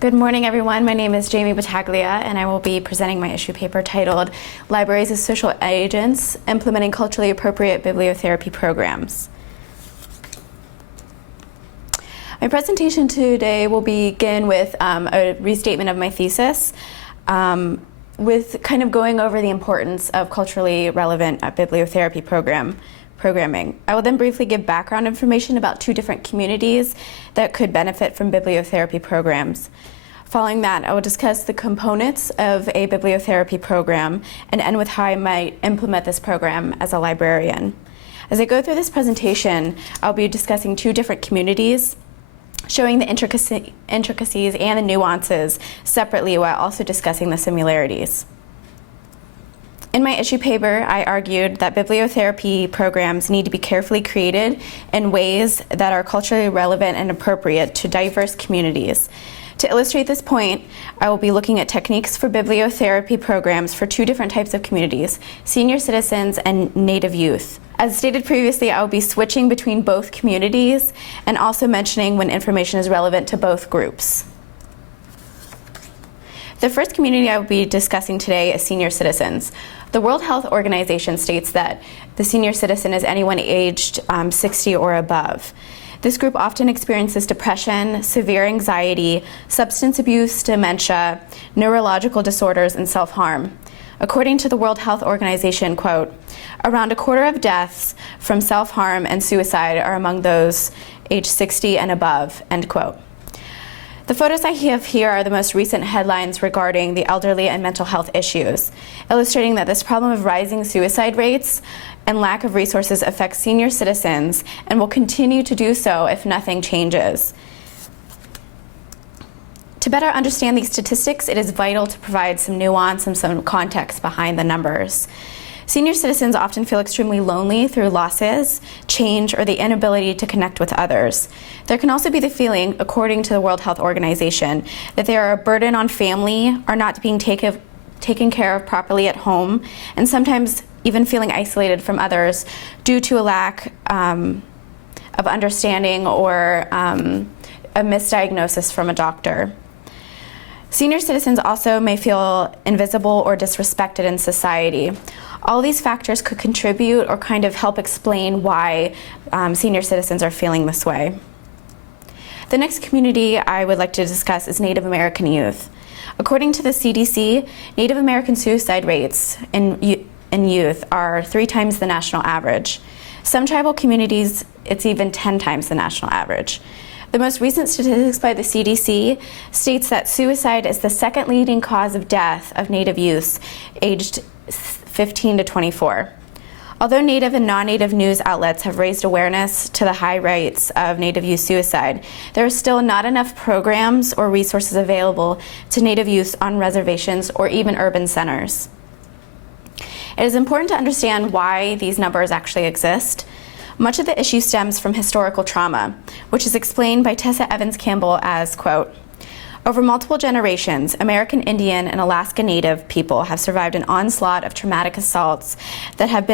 Good morning, everyone. My name is Jamie Battaglia, and I will be presenting my issue paper titled Libraries as Social Agents, Implementing Culturally Appropriate Bibliotherapy Programs. My presentation today will begin with a restatement of my thesis, with kind of going over the importance of culturally relevant bibliotherapy programming. I will then briefly give background information about two different communities that could benefit from bibliotherapy programs. Following that, I will discuss the components of a bibliotherapy program and end with how I might implement this program as a librarian. As I go through this presentation, I'll be discussing two different communities, showing the intricacies and the nuances separately while also discussing the similarities. In my issue paper, I argued that bibliotherapy programs need to be carefully created in ways that are culturally relevant and appropriate to diverse communities. To illustrate this point, I will be looking at techniques for bibliotherapy programs for two different types of communities, senior citizens and Native youth. As stated previously, I will be switching between both communities and also mentioning when information is relevant to both groups. The first community I will be discussing today is senior citizens. The World Health Organization states that the senior citizen is anyone aged 60 or above. This group often experiences depression, severe anxiety, substance abuse, dementia, neurological disorders, and self-harm. According to the World Health Organization, quote, around a quarter of deaths from self-harm and suicide are among those aged 60 and above, end quote. The photos I have here are the most recent headlines regarding the elderly and mental health issues, illustrating that this problem of rising suicide rates and lack of resources affects senior citizens and will continue to do so if nothing changes. To better understand these statistics, it is vital to provide some nuance and some context behind the numbers. Senior citizens often feel extremely lonely through losses, change, or the inability to connect with others. There can also be the feeling, according to the World Health Organization, that they are a burden on family, are not being taken care of properly at home, and sometimes even feeling isolated from others due to a lack of understanding or a misdiagnosis from a doctor. Senior citizens also may feel invisible or disrespected in society. All these factors could contribute or kind of help explain why senior citizens are feeling this way. The next community I would like to discuss is Native American youth. According to the CDC, Native American suicide rates in youth are 3 times the national average. Some tribal communities, it's even 10 times the national average. The most recent statistics by the CDC states that suicide is the second leading cause of death of Native youths aged 15 to 24. Although Native and non-Native news outlets have raised awareness to the high rates of Native youth suicide, there are still not enough programs or resources available to Native youth on reservations or even urban centers. It is important to understand why these numbers actually exist. Much of the issue stems from historical trauma, which is explained by Tessa Evans Campbell as, quote, over multiple generations, American Indian and Alaska Native people have survived an onslaught of traumatic assaults that have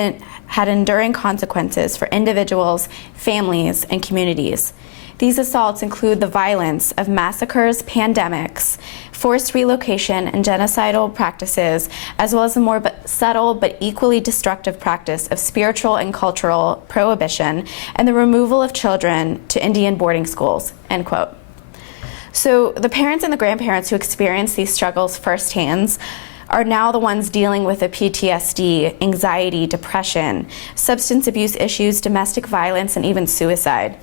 had enduring consequences for individuals, families, and communities. These assaults include the violence of massacres, pandemics, forced relocation, and genocidal practices, as well as the more subtle but equally destructive practice of spiritual and cultural prohibition and the removal of children to Indian boarding schools, end quote. So the parents and the grandparents who experience these struggles firsthand are now the ones dealing with the PTSD, anxiety, depression, substance abuse issues, domestic violence, and even suicide.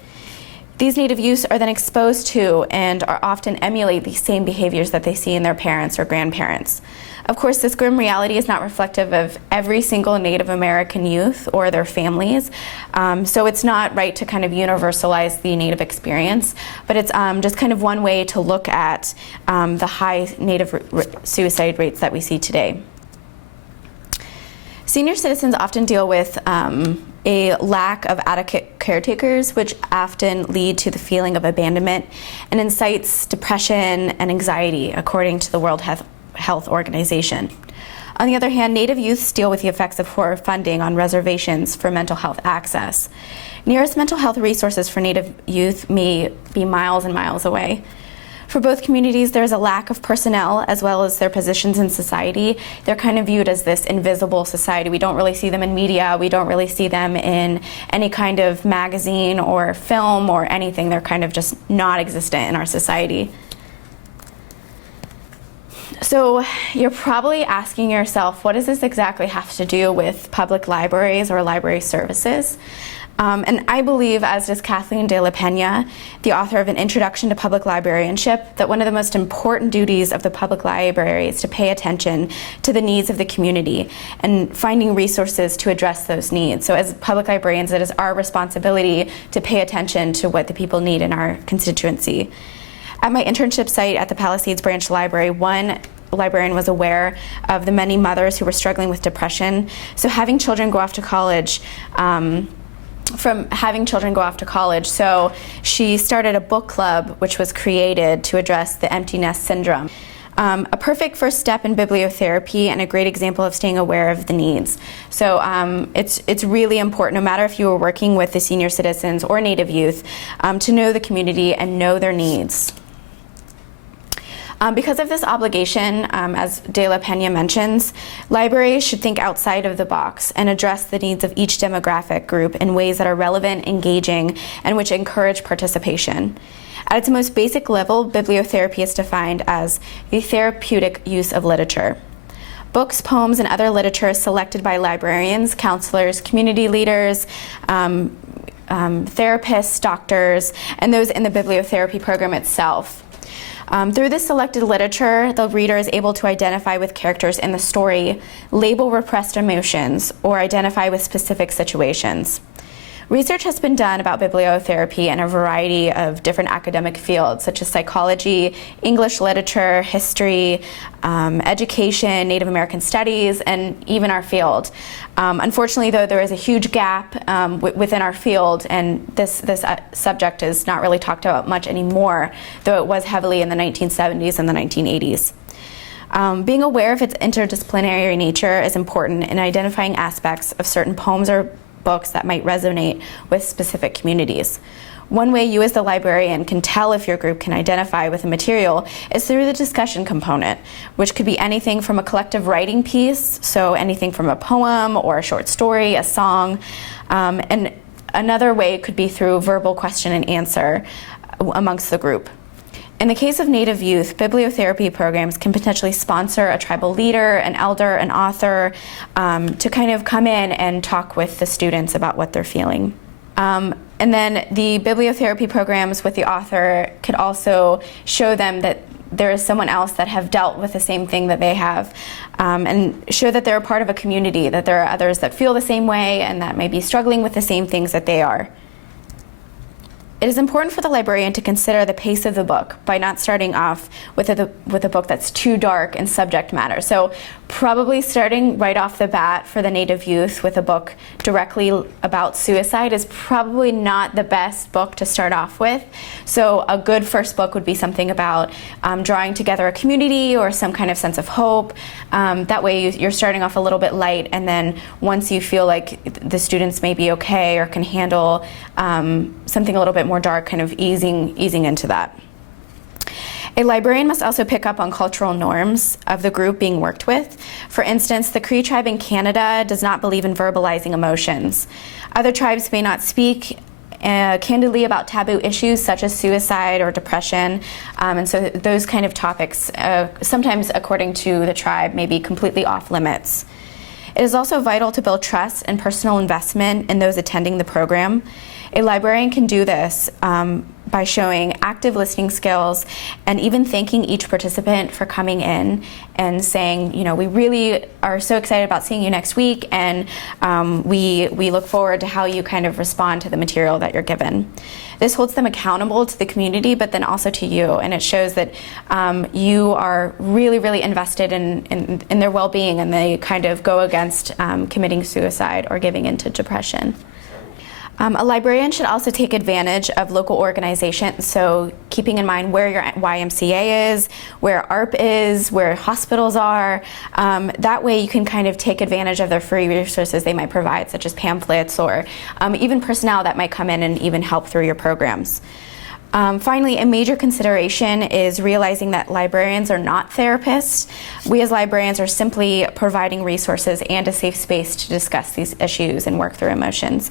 These Native youths are then exposed to and are often emulate these same behaviors that they see in their parents or grandparents. Of course, this grim reality is not reflective of every single Native American youth or their families, so it's not right to kind of universalize the Native experience, but it's just kind of one way to look at the high Native suicide rates that we see today. Senior citizens often deal with a lack of adequate caretakers, which often lead to the feeling of abandonment and incites depression and anxiety, according to the World Health Organization. On the other hand, Native youths deal with the effects of poor funding on reservations for mental health access. Nearest mental health resources for Native youth may be miles and miles away. For both communities, there's a lack of personnel as well as their positions in society. They're kind of viewed as this invisible society. We don't really see them in media. We don't really see them in any kind of magazine or film or anything. They're kind of just not existent in our society. So you're probably asking yourself, what does this exactly have to do with public libraries or library services? And I believe, as does Kathleen de la Pena, the author of An Introduction to Public Librarianship, that one of the most important duties of the public library is to pay attention to the needs of the community and finding resources to address those needs. So as public librarians, it is our responsibility to pay attention to what the people need in our constituency. At my internship site at the Palisades Branch Library, one librarian was aware of the many mothers who were struggling with depression. So having children go off to college, so she started a book club which was created to address the empty nest syndrome. A perfect first step in bibliotherapy and a great example of staying aware of the needs. So it's really important, no matter if you are working with the senior citizens or Native youth, to know the community and know their needs. Because of this obligation, as De La Pena mentions, libraries should think outside of the box and address the needs of each demographic group in ways that are relevant, engaging, and which encourage participation. At its most basic level, bibliotherapy is defined as the therapeutic use of literature. Books, poems, and other literature is selected by librarians, counselors, community leaders, therapists, doctors, and those in the bibliotherapy program itself. Through this selected literature, the reader is able to identify with characters in the story, label repressed emotions, or identify with specific situations. Research has been done about bibliotherapy in a variety of different academic fields, such as psychology, English literature, history, education, Native American studies, and even our field. Unfortunately, though, there is a huge gap within our field, and this subject is not really talked about much anymore, though it was heavily in the 1970s and the 1980s. Being aware of its interdisciplinary nature is important in identifying aspects of certain poems or books that might resonate with specific communities. One way you as the librarian can tell if your group can identify with a material is through the discussion component, which could be anything from a collective writing piece, so anything from a poem or a short story, a song, and another way could be through verbal question and answer amongst the group. In the case of Native youth, bibliotherapy programs can potentially sponsor a tribal leader, an elder, an author, to kind of come in and talk with the students about what they're feeling. And then the bibliotherapy programs with the author could also show them that there is someone else that have dealt with the same thing that they have, and show that they're a part of a community, that there are others that feel the same way and that may be struggling with the same things that they are. It is important for the librarian to consider the pace of the book by not starting off with a book that's too dark in subject matter. So probably starting right off the bat for the Native youth with a book directly about suicide is probably not the best book to start off with. So a good first book would be something about drawing together a community or some kind of sense of hope. That way you're starting off a little bit light, and then once you feel like the students may be okay or can handle something a little bit more dark, kind of easing into that. A librarian must also pick up on cultural norms of the group being worked with. For instance, the Cree tribe in Canada does not believe in verbalizing emotions. Other tribes may not speak candidly about taboo issues such as suicide or depression, and so those kind of topics, sometimes according to the tribe, may be completely off limits. It is also vital to build trust and personal investment in those attending the program. A librarian can do this by showing active listening skills and even thanking each participant for coming in and saying, you know, we really are so excited about seeing you next week, and we look forward to how you kind of respond to the material that you're given. This holds them accountable to the community, but then also to you, and it shows that you are really, really invested in their well-being, and they kind of go against committing suicide or giving into depression. A librarian should also take advantage of local organizations, so keeping in mind where your YMCA is, where ARP is, where hospitals are. That way you can kind of take advantage of their free resources they might provide, such as pamphlets or even personnel that might come in and even help through your programs. Finally, a major consideration is realizing that librarians are not therapists. We as librarians are simply providing resources and a safe space to discuss these issues and work through emotions.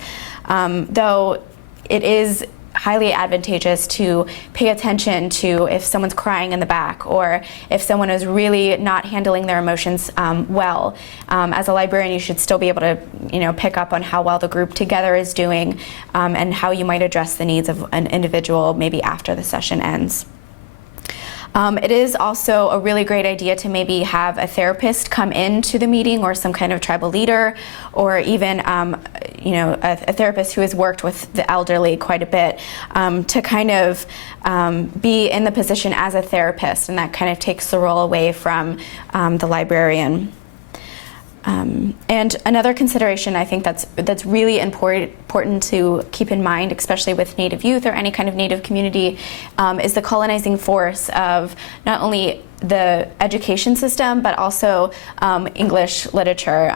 Though it is highly advantageous to pay attention to if someone's crying in the back or if someone is really not handling their emotions well. As a librarian, you should still be able to, pick up on how well the group together is doing and how you might address the needs of an individual maybe after the session ends. It is also a really great idea to maybe have a therapist come into the meeting or some kind of tribal leader or even a therapist who has worked with the elderly quite a bit to kind of be in the position as a therapist, and that kind of takes the role away from the librarian. And another consideration I think that's really important to keep in mind, especially with Native youth or any kind of Native community, is the colonizing force of not only the education system but also English literature.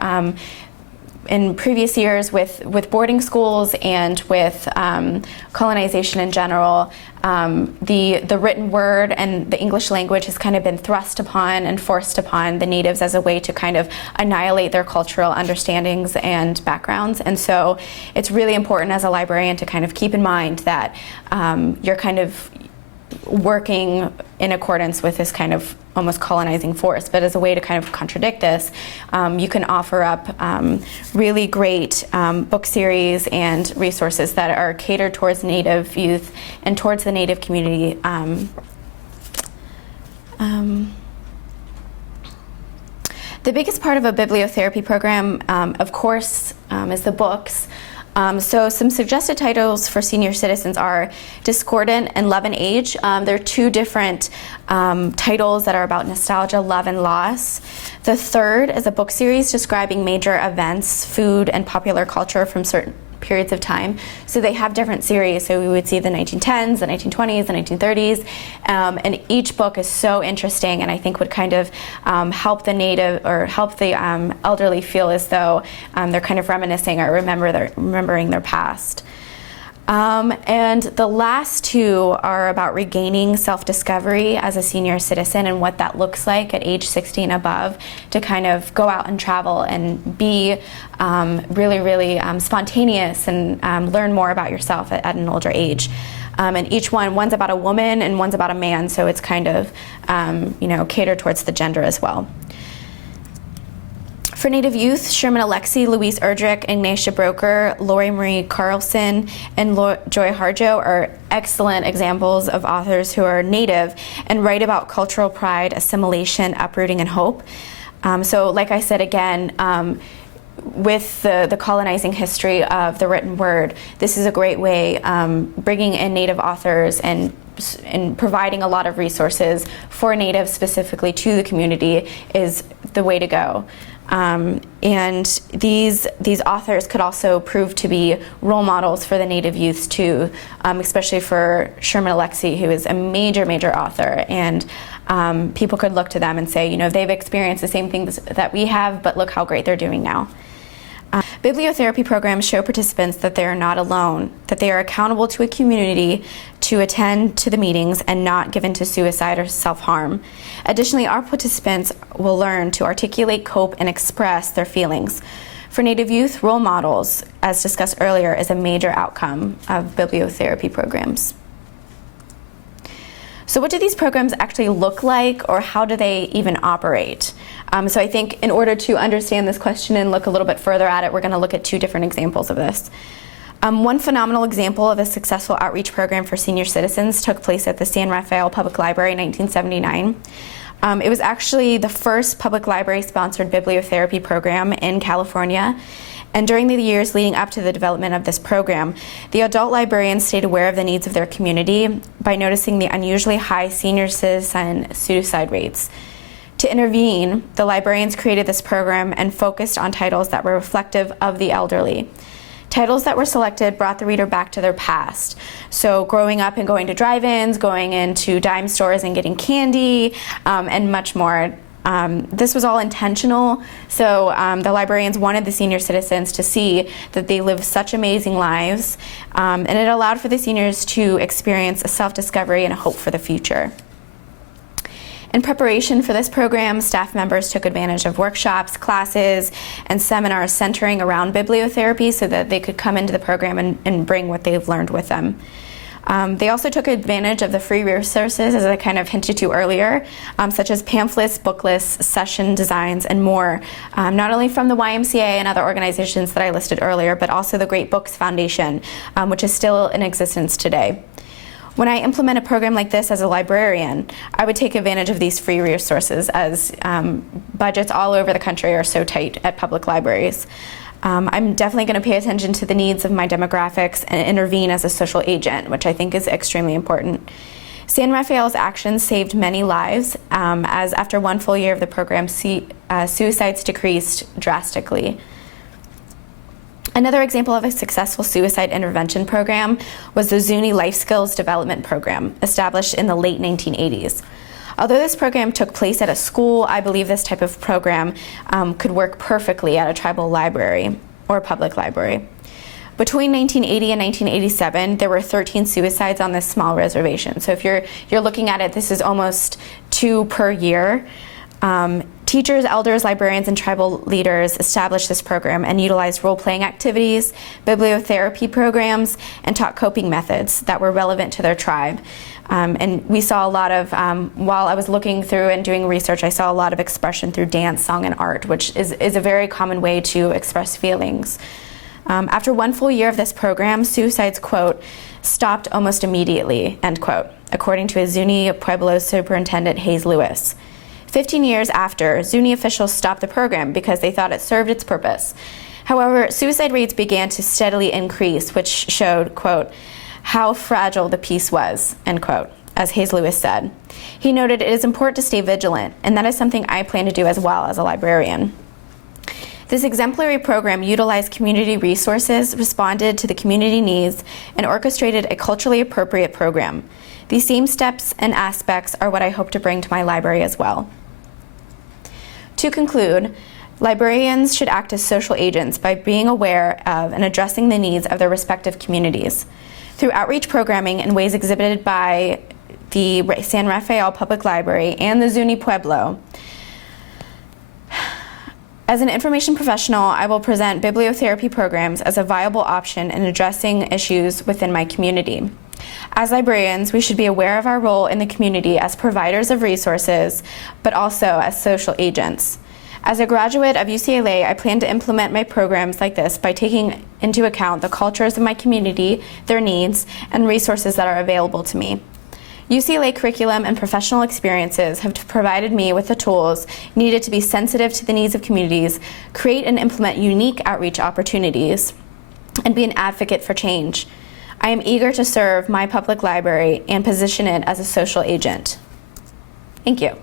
In previous years with boarding schools and with colonization in general, the written word and the English language has kind of been thrust upon and forced upon the natives as a way to kind of annihilate their cultural understandings and backgrounds. And so it's really important as a librarian to kind of keep in mind that you're kind of working in accordance with this kind of almost colonizing force. But as a way to kind of contradict this, you can offer up really great book series and resources that are catered towards Native youth and towards the Native community. The biggest part of a bibliotherapy program, of course, is the books. So some suggested titles for senior citizens are Discordant and Love and Age. They're two different titles that are about nostalgia, love, and loss. The third is a book series describing major events, food, and popular culture from certain periods of time. So they have different series. So we would see the 1910s, the 1920s, the 1930s, and each book is so interesting and I think would kind of help the native or help the elderly feel as though they're kind of reminiscing or remembering their past. And the last two are about regaining self-discovery as a senior citizen and what that looks like at age 60 and above, to kind of go out and travel and be really spontaneous and learn more about yourself at an older age. And each one's about a woman and one's about a man, so it's kind of catered towards the gender as well. For Native youth, Sherman Alexie, Louise Erdrich, Ignatia Broker, Lori Marie Carlson, and Joy Harjo are excellent examples of authors who are Native and write about cultural pride, assimilation, uprooting, and hope. So like I said again, with the colonizing history of the written word, this is a great way, bringing in Native authors and providing a lot of resources for Native specifically to the community is the way to go. And these authors could also prove to be role models for the Native youths too, especially for Sherman Alexie, who is a major author, and people could look to them and say, they've experienced the same things that we have, but look how great they're doing now. Bibliotherapy programs show participants that they are not alone, that they are accountable to a community to attend to the meetings and not given to suicide or self-harm. Additionally, our participants will learn to articulate, cope, and express their feelings. For Native youth, role models, as discussed earlier, is a major outcome of bibliotherapy programs. So what do these programs actually look like, or how do they even operate? So I think in order to understand this question and look a little bit further at it, we're going to look at two different examples of this. One phenomenal example of a successful outreach program for senior citizens took place at the San Rafael Public Library in 1979. It was actually the first public library-sponsored bibliotherapy program in California. And during the years leading up to the development of this program, the adult librarians stayed aware of the needs of their community by noticing the unusually high senior citizen suicide rates. To intervene, the librarians created this program and focused on titles that were reflective of the elderly. Titles that were selected brought the reader back to their past. So growing up and going to drive-ins, going into dime stores and getting candy, and much more. This was all intentional, so the librarians wanted the senior citizens to see that they live such amazing lives, and it allowed for the seniors to experience a self-discovery and a hope for the future. In preparation for this program, staff members took advantage of workshops, classes, and seminars centering around bibliotherapy so that they could come into the program and bring what they've learned with them. They also took advantage of the free resources, as I kind of hinted to earlier, such as pamphlets, book lists, session designs, and more, not only from the YMCA and other organizations that I listed earlier, but also the Great Books Foundation, which is still in existence today. When I implement a program like this as a librarian, I would take advantage of these free resources, as budgets all over the country are so tight at public libraries. I'm definitely going to pay attention to the needs of my demographics and intervene as a social agent, which I think is extremely important. San Rafael's actions saved many lives, as after one full year of the program, suicides decreased drastically. Another example of a successful suicide intervention program was the Zuni Life Skills Development Program, established in the late 1980s. Although this program took place at a school, I believe this type of program could work perfectly at a tribal library or public library. Between 1980 and 1987, there were 13 suicides on this small reservation. So if you're looking at it, this is almost 2 per year. Teachers, elders, librarians, and tribal leaders established this program and utilized role-playing activities, bibliotherapy programs, and taught coping methods that were relevant to their tribe. And we saw a lot of, while I was looking through and doing research, I saw a lot of expression through dance, song, and art, which is a very common way to express feelings. After one full year of this program, suicides, quote, stopped almost immediately, end quote, according to a Zuni Pueblo superintendent, Hayes Lewis. 15 years after, Zuni officials stopped the program because they thought it served its purpose. However, suicide rates began to steadily increase, which showed, quote, how fragile the peace was, end quote, as Hayes Lewis said. He noted it is important to stay vigilant, and that is something I plan to do as well as a librarian. This exemplary program utilized community resources, responded to the community needs, and orchestrated a culturally appropriate program. These same steps and aspects are what I hope to bring to my library as well. To conclude, librarians should act as social agents by being aware of and addressing the needs of their respective communities. Through outreach programming in ways exhibited by the San Rafael Public Library and the Zuni Pueblo, as an information professional, I will present bibliotherapy programs as a viable option in addressing issues within my community. As librarians, we should be aware of our role in the community as providers of resources, but also as social agents. As a graduate of UCLA, I plan to implement my programs like this by taking into account the cultures of my community, their needs, and resources that are available to me. UCLA curriculum and professional experiences have provided me with the tools needed to be sensitive to the needs of communities, create and implement unique outreach opportunities, and be an advocate for change. I am eager to serve my public library and position it as a social agent. Thank you.